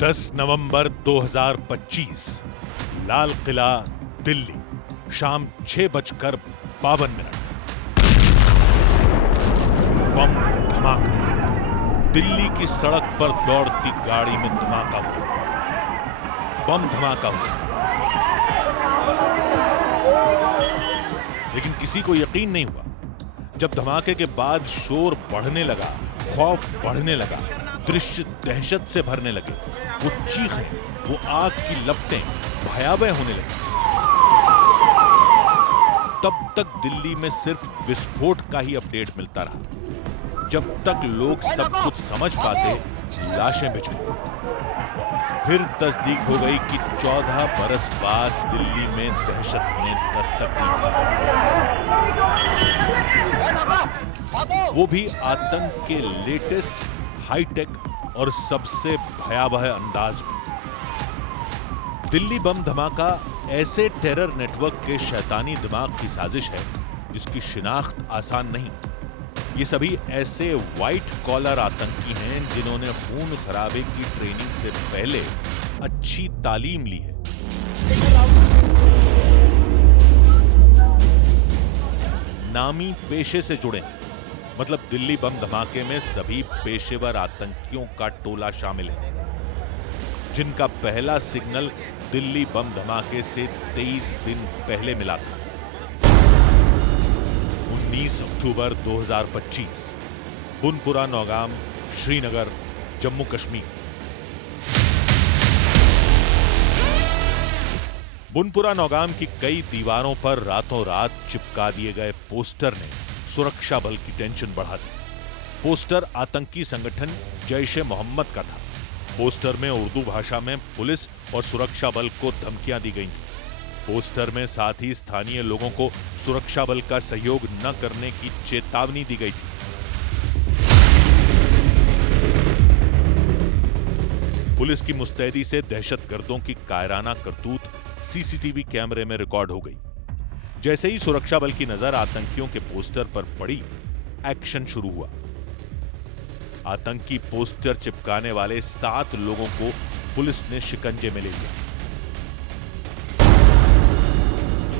10 नवंबर 2025 लाल किला दिल्ली शाम 6:52 बम धमाका। दिल्ली की सड़क पर दौड़ती गाड़ी में धमाका हुआ। बम धमाका हुआ, लेकिन किसी को यकीन नहीं हुआ। जब धमाके के बाद शोर बढ़ने लगा, खौफ बढ़ने लगा, दृश्य दहशत से भरने लगे, वो चीखें, वो आग की लपटें भयावह होने लगी। तब तक दिल्ली में सिर्फ विस्फोट का ही अपडेट मिलता रहा। जब तक लोग सब कुछ समझ पाते, लाशें बिछ गई। फिर तस्दीक हो गई कि 14 बरस बाद दिल्ली में दहशत ने दस्तक दी, वो भी आतंक के लेटेस्ट, हाईटेक और सबसे भयावह अंदाज में। दिल्ली बम धमाका ऐसे टेरर नेटवर्क के शैतानी दिमाग की साजिश है जिसकी शिनाख्त आसान नहीं। ये सभी ऐसे व्हाइट कॉलर आतंकी हैं जिन्होंने खून खराबे की ट्रेनिंग से पहले अच्छी तालीम ली है। नामी पेशे से जुड़े हैं, मतलब दिल्ली बम धमाके में सभी पेशेवर आतंकियों का टोला शामिल है, जिनका पहला सिग्नल दिल्ली बम धमाके से 23 दिन पहले मिला था। 19 अक्टूबर 2025 बुनपुरा नौगाम, श्रीनगर, जम्मू कश्मीर। बुनपुरा नौगाम की कई दीवारों पर रातों रात चिपका दिए गए पोस्टर ने सुरक्षा बल की टेंशन बढ़ा दी। पोस्टर आतंकी संगठन जैश-ए-मोहम्मद का था। पोस्टर में उर्दू भाषा में पुलिस और सुरक्षा बल को धमकियां दी गई थी। पोस्टर में साथ ही स्थानीय लोगों को सुरक्षा बल का सहयोग न करने की चेतावनी दी गई थी। पुलिस की मुस्तैदी से दहशतगर्दों की कायराना करतूत सीसीटीवी कैमरे में रिकॉर्ड हो गई। जैसे ही सुरक्षा बल की नजर आतंकियों के पोस्टर पर पड़ी, एक्शन शुरू हुआ। आतंकी पोस्टर चिपकाने वाले 7 लोगों को पुलिस ने शिकंजे में ले लिया।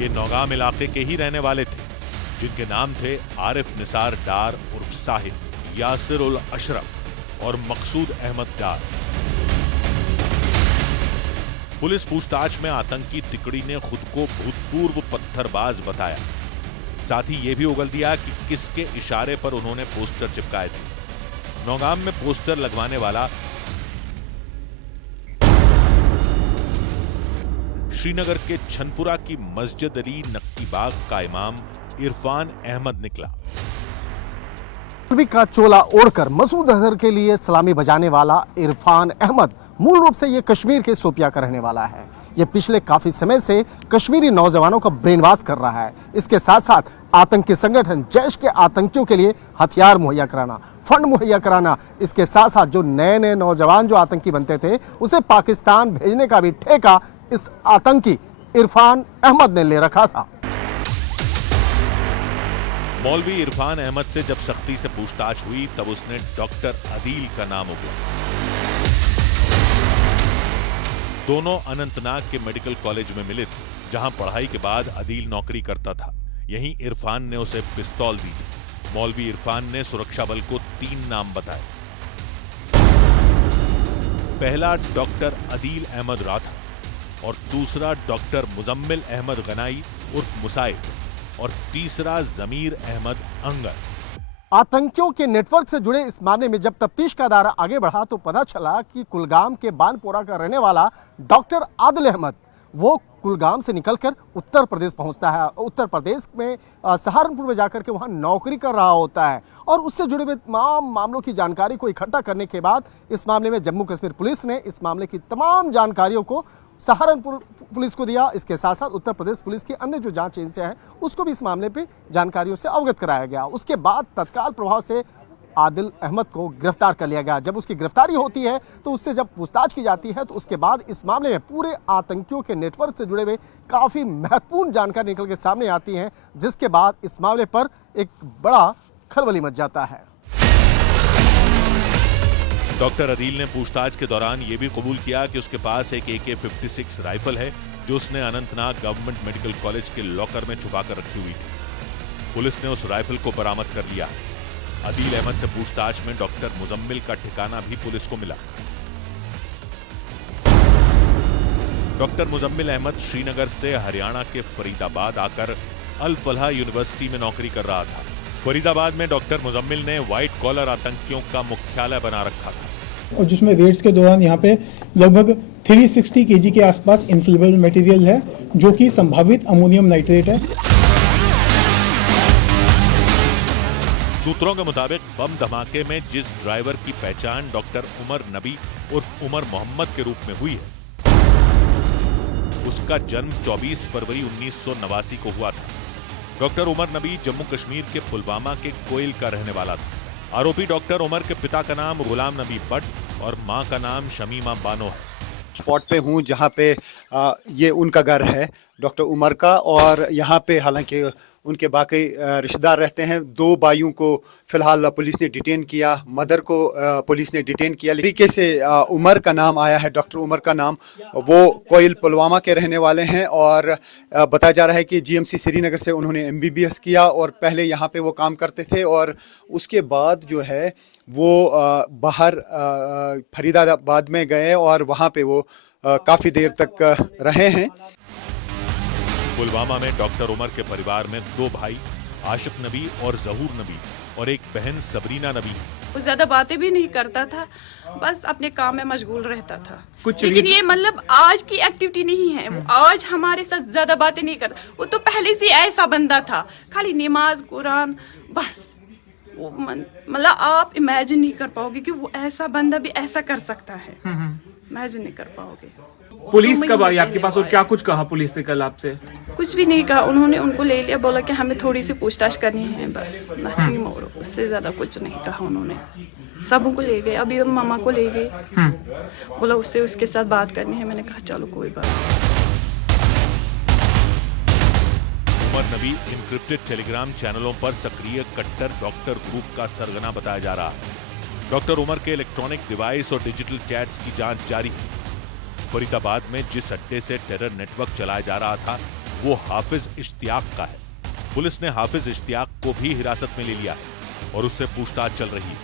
ये नौगाम इलाके के ही रहने वाले थे, जिनके नाम थे आरिफ निसार डार उर्फ साहिब, यासिर उल अशरफ और मकसूद अहमद डार। पुलिस पूछताछ में आतंकी तिकड़ी ने खुद को भूतपूर्व पत्थरबाज बताया। साथ ही यह भी उगल दिया कि किसके इशारे पर उन्होंने पोस्टर चिपकाए थे। नौगाम में पोस्टर लगवाने वाला श्रीनगर के छनपुरा की मस्जिद अली नक्की बाग का इमाम इरफान अहमद निकला। का चोला ओढ़कर मसूद अजहर के लिए सलामी बजाने वाला इरफान अहमद मूल रूप से ये कश्मीर के शोपिया का रहने वाला है। ये पिछले काफी समय से कश्मीरी नौजवानों का ब्रेन वॉश कर रहा है। इसके साथ साथ आतंकी संगठन जैश के आतंकियों के लिए हथियार मुहैया कराना, फंड मुहैया कराना, इसके साथ साथ जो नए नए नौजवान जो आतंकी बनते थे उसे पाकिस्तान भेजने का भी ठेका इस आतंकी इरफान अहमद ने ले रखा था। मौलवी इरफान अहमद से जब सख्ती से पूछताछ हुई तब उसने डॉक्टर अदील का नाम उगला। दोनों अनंतनाग के मेडिकल कॉलेज में मिले थे, जहां पढ़ाई के बाद अदील नौकरी करता था। यहीं इरफान ने उसे पिस्तौल दी। मौलवी इरफान ने सुरक्षा बल को 3 नाम बताए। पहला डॉक्टर अदील अहमद राठा और दूसरा डॉक्टर मुजम्मिल अहमद गनाई उर्फ मुसाइब और तीसरा जमीर अहमद अंगर। आतंकियों के नेटवर्क से जुड़े इस मामले में जब तफ्तीश का दायरा आगे बढ़ा तो पता चला कि कुलगाम के बानपोरा का रहने वाला डॉक्टर आदिल अहमद वो कुलगाम से निकलकर उत्तर प्रदेश पहुंचता है। उत्तर प्रदेश में सहारनपुर में जाकर के वहां नौकरी कर रहा होता है और उससे जुड़े हुए तमाम मामलों की जानकारी को इकट्ठा करने के बाद इस मामले में जम्मू कश्मीर पुलिस ने इस मामले की तमाम जानकारियों को सहारनपुर पुलिस को दिया। इसके साथ साथ उत्तर प्रदेश पुलिस की अन्य जो जांच एजेंसियां हैं उसको भी इस मामले पे जानकारियों से अवगत कराया गया। उसके बाद तत्काल प्रभाव से आदिल अहमद को गिरफ्तार कर लिया गया। जब उसकी गिरफ्तारी होती है तो उससे जब पूछताछ की जाती है तो उसके बाद इस मामले में पूरे आतंकियों के नेटवर्क से जुड़े हुए काफी महत्वपूर्ण जानकारी निकल के सामने आती है, जिसके बाद इस मामले पर एक बड़ा खलबली मच जाता है। डॉक्टर अदील ने पूछताछ के दौरान यह भी कबूल किया कि उसके पास एक AK-56 राइफल है जो उसने अनंतनाग गवर्नमेंट मेडिकल कॉलेज के लॉकर में छुपाकर रखी हुई थी। पुलिस ने उस राइफल को बरामद कर लिया। अदील अहमद से पूछताछ में डॉक्टर मुजम्मिल का ठिकाना भी पुलिस को मिला। डॉक्टर मुजम्मिल अहमद श्रीनगर से हरियाणा के फरीदाबाद आकर अल फलाह यूनिवर्सिटी में नौकरी कर रहा था। फरीदाबाद में डॉक्टर मुजम्मिल ने व्हाइट कॉलर आतंकियों का मुख्यालय बना रखा था और जिसमें रेड्स के दौरान यहाँ पे लगभग 360 kg के आसपास इन्फ्लेमेबल मटेरियल है जो कि संभावित अमोनियम नाइट्रेट है। सूत्रों के मुताबिक बम धमाके में जिस ड्राइवर की पहचान डॉक्टर उमर नबी उर्फ उमर मोहम्मद के रूप में हुई है, उसका जन्म 24 फरवरी 1989 को हुआ था। डॉक्टर उमर नबी जम्मू कश्मीर के पुलवामा के कोयल का रहने वाला था। आरोपी डॉक्टर उमर के पिता का नाम गुलाम नबी भट्ट और मां का नाम शमीमा बानो है। स्पॉट पे हूँ जहाँ पे ये उनका घर है डॉक्टर उमर का, और यहाँ पे हालांकि उनके बाकी रिश्तेदार रहते हैं। 2 भाइयों को फिलहाल पुलिस ने डिटेन किया, मदर को पुलिस ने डिटेन किया। तरीके से उमर का नाम आया है, डॉक्टर उमर का नाम, वो कोयल पुलवामा के रहने वाले हैं और बताया जा रहा है कि GMC श्रीनगर से उन्होंने MBBS किया और पहले यहाँ पे वो काम करते थे और उसके बाद जो है वो बाहर फरीदाबाद में गए और वहाँ पे वो काफ़ी देर तक रहे हैं। पुलवामा में डॉक्टर उमर के परिवार में 2 भाई आशिफ नबी और जहूर नबी और एक बहन सबरीना नबी। वो ज्यादा बातें भी नहीं करता था, बस अपने काम में मशगूल रहता था। कुछ लेकिन ये मतलब आज की एक्टिविटी नहीं है, वो आज हमारे साथ ज्यादा बातें नहीं करता। वो तो पहले से ऐसा बंदा था, खाली नमाज कुरान बस। वो मतलब आप इमेजिन नहीं कर पाओगे कि वो ऐसा बंदा भी ऐसा कर सकता है। इमेजिन नहीं कर पाओगे। पुलिस कब आई आपके पास और क्या कुछ कहा पुलिस ने कल आपसे? कुछ भी नहीं कहा, उन्होंने उनको ले लिया, बोला कि हमें थोड़ी सी पूछताछ करनी है, बस नथिंग मोर। उससे ज्यादा कुछ नहीं कहा उन्होंने। सबों को ले गए, अभी मामा को ले गए, बोला उससे उसके साथ बात करनी है। मैंने कहा चलो कोई बात। उमर नबी इनक्रिप्टेड टेलीग्राम चैनलों पर सक्रिय कट्टर डॉक्टर ग्रुप का सरगना बताया जा रहा है। डॉक्टर उमर के इलेक्ट्रॉनिक डिवाइस और डिजिटल चैट्स की जांच जारी है। फरीदाबाद में जिस अड्डे से टेरर नेटवर्क चलाया जा रहा था वो हाफिज इश्तियाक का है। पुलिस ने हाफिज इश्तियाक को भी हिरासत में ले लिया है और उससे पूछताछ चल रही है।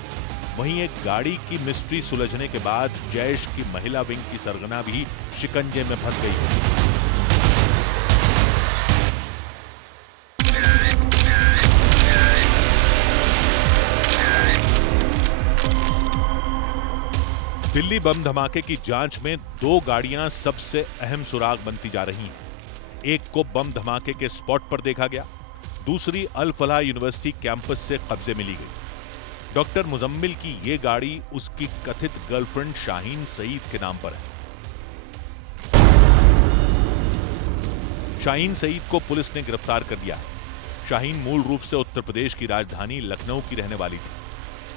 वहीं एक गाड़ी की मिस्ट्री सुलझने के बाद जैश की महिला विंग की सरगना भी शिकंजे में फंस गई है। दिल्ली बम धमाके की जांच में 2 गाड़ियां सबसे अहम सुराग बनती जा रही हैं। एक को बम धमाके के स्पॉट पर देखा गया, दूसरी अल फलाह यूनिवर्सिटी कैंपस से कब्जे में ली गई। डॉक्टर मुजम्मिल की ये गाड़ी उसकी कथित गर्लफ्रेंड शाहीन सईद के नाम पर है। शाहीन सईद को पुलिस ने गिरफ्तार कर लिया है। शाहीन मूल रूप से उत्तर प्रदेश की राजधानी लखनऊ की रहने वाली थी,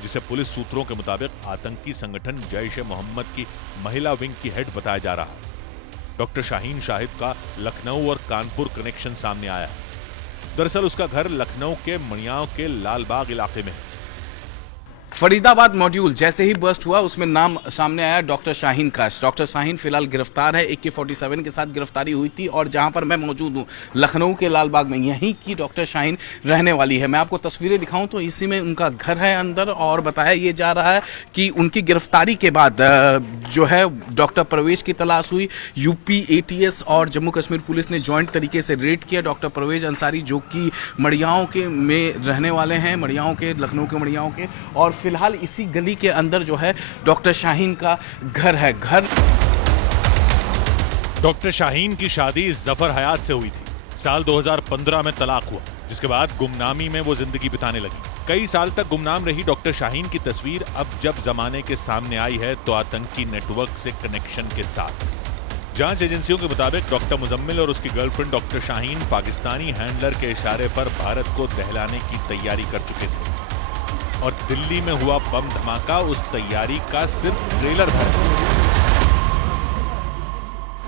जिसे पुलिस सूत्रों के मुताबिक आतंकी संगठन जैश-ए-मोहम्मद की महिला विंग की हेड बताया जा रहा है। डॉक्टर शाहीन शाहिद का लखनऊ और कानपुर कनेक्शन सामने आया है। दरअसल उसका घर लखनऊ के मणियाव के लालबाग इलाके में है। फरीदाबाद मॉड्यूल जैसे ही बर्स्ट हुआ उसमें नाम सामने आया डॉक्टर शाहीन का। डॉक्टर शाहीन फिलहाल गिरफ्तार है। AK-47 के साथ गिरफ्तारी हुई थी और जहां पर मैं मौजूद हूं लखनऊ के लालबाग में, यहीं की डॉक्टर शाहीन रहने वाली है। मैं आपको तस्वीरें दिखाऊं तो इसी में उनका घर है अंदर, और बताया ये जा रहा है कि उनकी गिरफ्तारी के बाद जो है डॉक्टर परवेज की तलाश हुई। UP ATS और जम्मू कश्मीर पुलिस ने ज्वाइंट तरीके से रेड किया। डॉक्टर परवेज अंसारी जो कि मड़ियाओं के में रहने वाले हैं, मड़ियाओं के, लखनऊ के मड़ियाओं के, और फिलहाल इसी गली के अंदर जो है डॉक्टर शाहीन का घर है। डॉक्टर शाहीन की शादी जफर हयात से हुई थी। साल 2015 में तलाक हुआ, जिसके बाद गुमनामी में वो जिंदगी बिताने लगी। कई साल तक गुमनाम रही डॉक्टर शाहीन की तस्वीर अब जब जमाने के सामने आई है तो आतंकी नेटवर्क से कनेक्शन के साथ। जांच एजेंसियों के मुताबिक डॉक्टर मुजम्मिल और उसकी girlfriend doctor Shaheen Pakistani handler के इशारे पर भारत को दहलाने की तैयारी कर चुके थे और दिल्ली में हुआ बम धमाका उस तैयारी का सिर्फ ट्रेलर है।